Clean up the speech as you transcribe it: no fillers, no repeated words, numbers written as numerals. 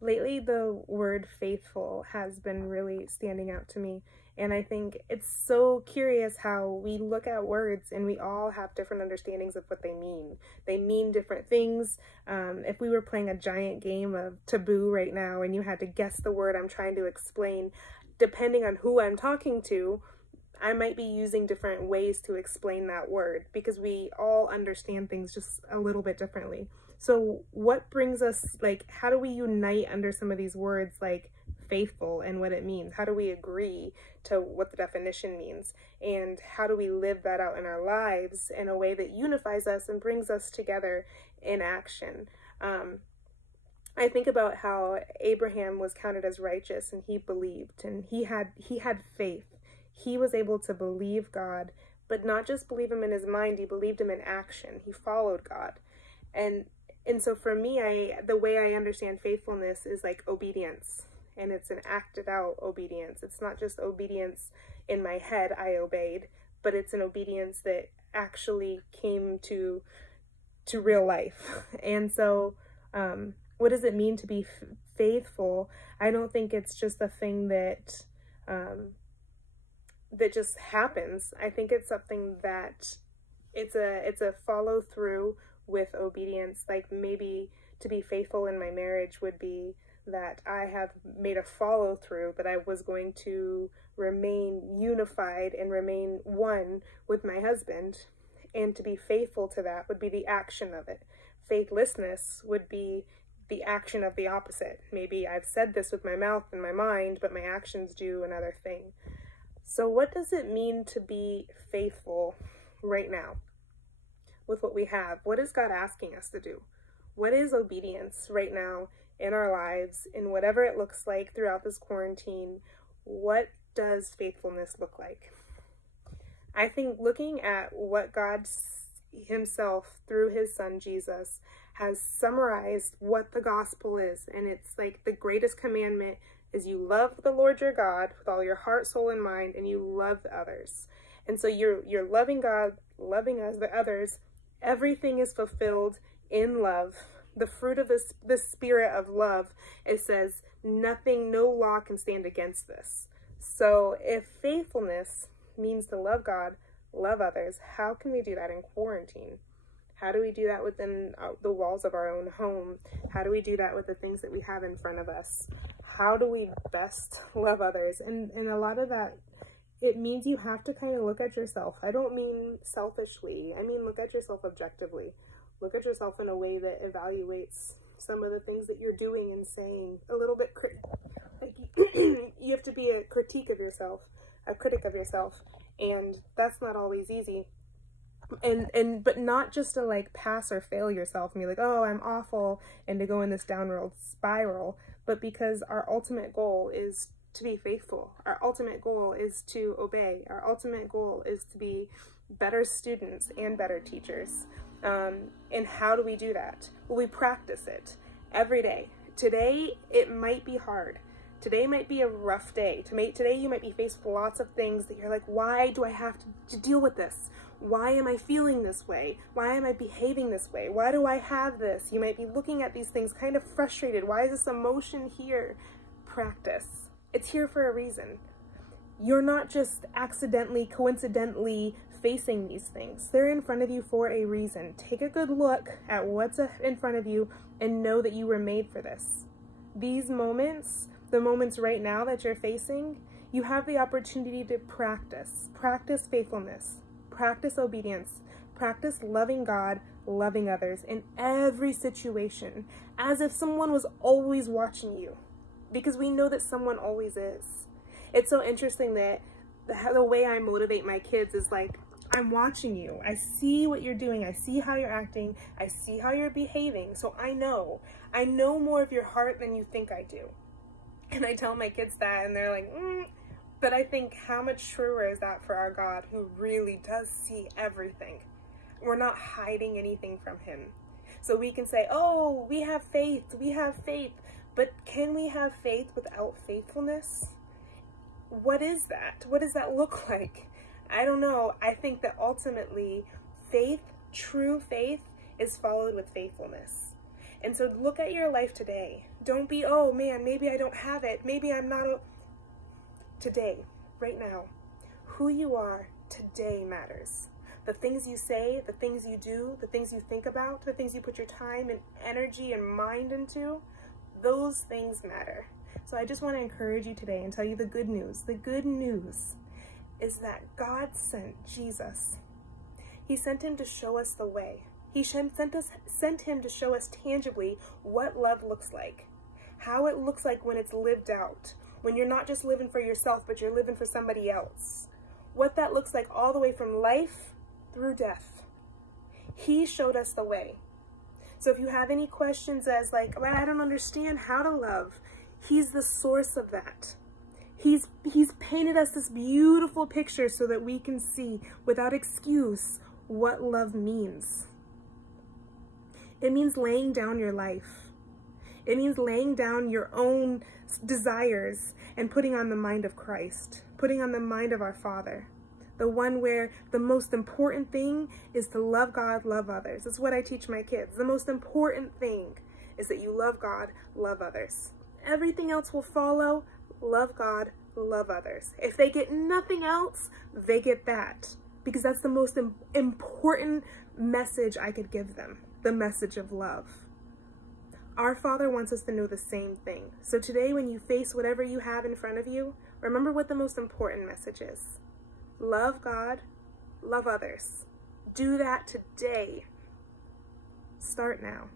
Lately, the word faithful has been really standing out to me. And I think it's so curious how we look at words and we all have different understandings of what they mean. They mean different things. If we were playing a giant game of Taboo right now and you had to guess the word I'm trying to explain, depending on who I'm talking to, I might be using different ways to explain that word because we all understand things just a little bit differently. So what brings us, like, how do we unite under some of these words like faithful and what it means? How do we agree to what the definition means? And how do we live that out in our lives in a way that unifies us and brings us together in action? I think about how Abraham was counted as righteous and he believed and he had faith. He was able to believe God, but not just believe him in his mind, he believed him in action. He followed God. And so for me, the way I understand faithfulness is like obedience, and it's an acted out obedience. It's not just obedience in my head, I obeyed, but it's an obedience that actually came to real life. And so what does it mean to be faithful? I don't think it's just a thing that that just happens. I think it's something that it's a follow through with obedience. Like maybe to be faithful in my marriage would be that I have made a follow through, that I was going to remain unified and remain one with my husband. And to be faithful to that would be the action of it. Faithlessness would be the action of the opposite. Maybe I've said this with my mouth and my mind, but my actions do another thing. So what does it mean to be faithful right now with what we have? What is God asking us to do? What is obedience right now in our lives, in whatever it looks like throughout this quarantine? What does faithfulness look like? I think looking at what God himself, through his son Jesus, has summarized what the gospel is, and it's like the greatest commandment is you love the Lord your God with all your heart, soul, and mind, and you love the others. And so you're loving God, loving us, the others. Everything is fulfilled in love. The fruit of the spirit of love, it says, nothing, no law can stand against this. So if faithfulness means to love God, love others, how can we do that in quarantine? How do we do that within the walls of our own home? How do we do that with the things that we have in front of us? How do we best love others? And a lot of that, it means you have to kind of look at yourself. I don't mean selfishly. I mean look at yourself objectively. Look at yourself in a way that evaluates some of the things that you're doing and saying a little bit. Like you have to be a critic of yourself, and that's not always easy. But not just to like pass or fail yourself and be like, oh, I'm awful, and to go in this downward spiral, but because our ultimate goal is to be faithful. Our ultimate goal is to obey. Our ultimate goal is to be better students and better teachers. And how do we do that? Well, we practice it every day. Today, it might be hard. Today might be a rough day. Today you might be faced with lots of things that you're like, why do I have to deal with this? Why am I feeling this way? Why am I behaving this way? Why do I have this? You might be looking at these things kind of frustrated. Why is this emotion here? Practice. It's here for a reason. You're not just accidentally, coincidentally facing these things. They're in front of you for a reason. Take a good look at what's in front of you and know that you were made for this. These moments, the moments right now that you're facing, you have the opportunity to practice. Practice faithfulness. Practice obedience. Practice loving God, loving others in every situation, as if someone was always watching you, because we know that someone always is. It's so interesting that the way I motivate my kids is like, I'm watching you. I see what you're doing. I see how you're acting. I see how you're behaving. So I know more of your heart than you think I do. And I tell my kids that, and they're like, But I think how much truer is that for our God, who really does see everything? We're not hiding anything from him. So we can say, oh, we have faith. But can we have faith without faithfulness? What is that? What does that look like? I don't know. I think that ultimately faith, true faith, is followed with faithfulness. And so look at your life today. Don't be, oh man, maybe I don't have it. Maybe I'm not. Today, right now, who you are today matters. The things you say, the things you do, the things you think about, the things you put your time and energy and mind into, those things matter. So I just want to encourage you today and tell you the good news. The good news is that God sent Jesus. He sent him to show us the way. He sent him to show us tangibly what love looks like, how it looks like when it's lived out, when you're not just living for yourself, but you're living for somebody else. What that looks like all the way from life through death. He showed us the way. So if you have any questions as like, well, I don't understand how to love, he's the source of that. He's painted us this beautiful picture so that we can see without excuse what love means. It means laying down your life. It means laying down your own desires and putting on the mind of Christ, putting on the mind of our Father, the one where the most important thing is to love God, love others. That's what I teach my kids. The most important thing is that you love God, love others. Everything else will follow. Love God, love others. If they get nothing else, they get that, because that's the most important message I could give them, the message of love. Our Father wants us to know the same thing. So today, when you face whatever you have in front of you, remember what the most important message is. Love God, love others. Do that today. Start now.